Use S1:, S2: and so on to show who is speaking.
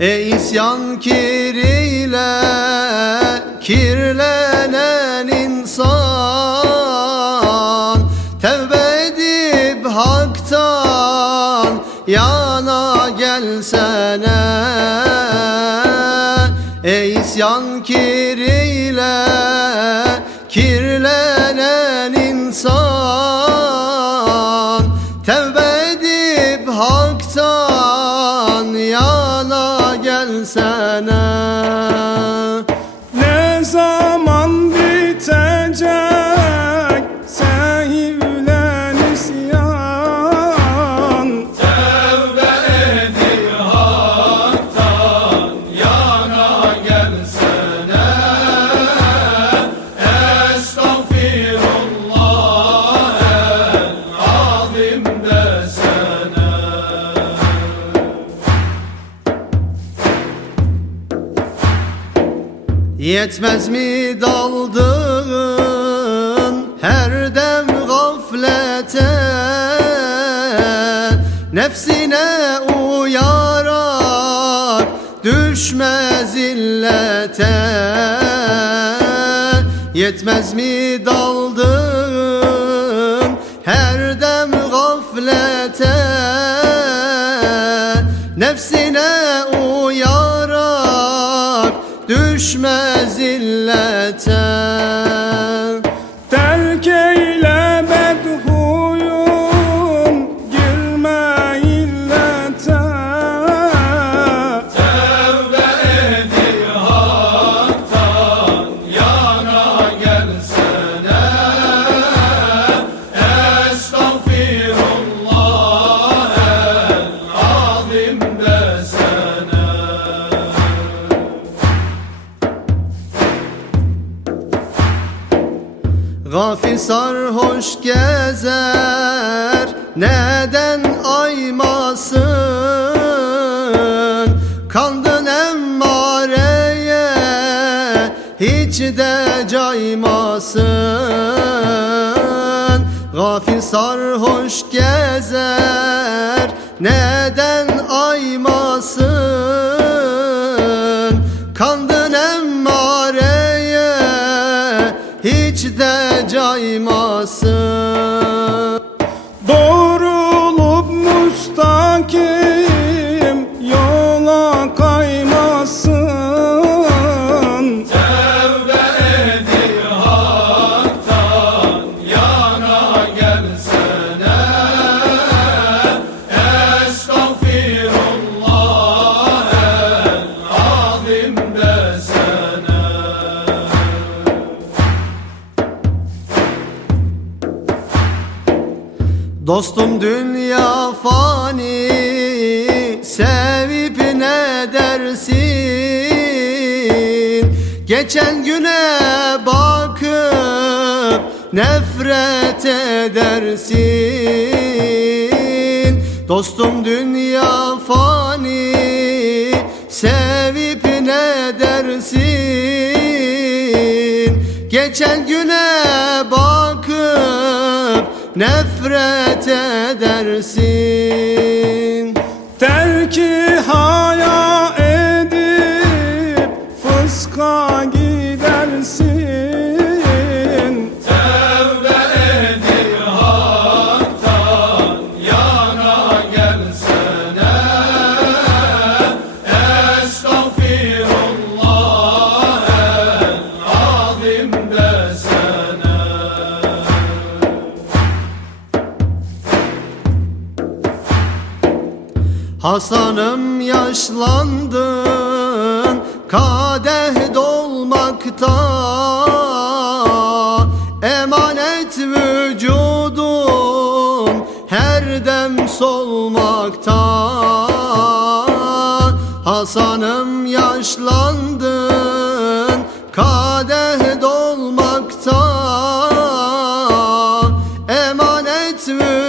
S1: Ey isyan kiriyle kirlenen insan Tevbe edip haktan yana gelsene. Ey isyan kiriyle kirlenen insan Tevbe Yetmez mi daldığın her dem gaflete? Nefsine uyarak düşme zillete Yetmez mi daldığın gaflete Nefsine uyarak düşme zillete Gafil sarhoş gezer Neden aymasın? Kandın emmareye Hiç de caymasın. Gafil sarhoş gezer Neden caymasın.
S2: Doğrulup
S1: Dostum dünya fani Sevip ne dersin? Geçen güne bakıp Nefret edersin. Dostum dünya fani Sevip ne dersin? Geçen güne bakıp nefret edersin.
S2: Terki haya edip fıska gidersin
S1: Hasanım yaşlandın kadeh dolmakta. Emanet vücudun her dem solmakta. Hasanım yaşlandın kadeh dolmakta. Emanet vücudun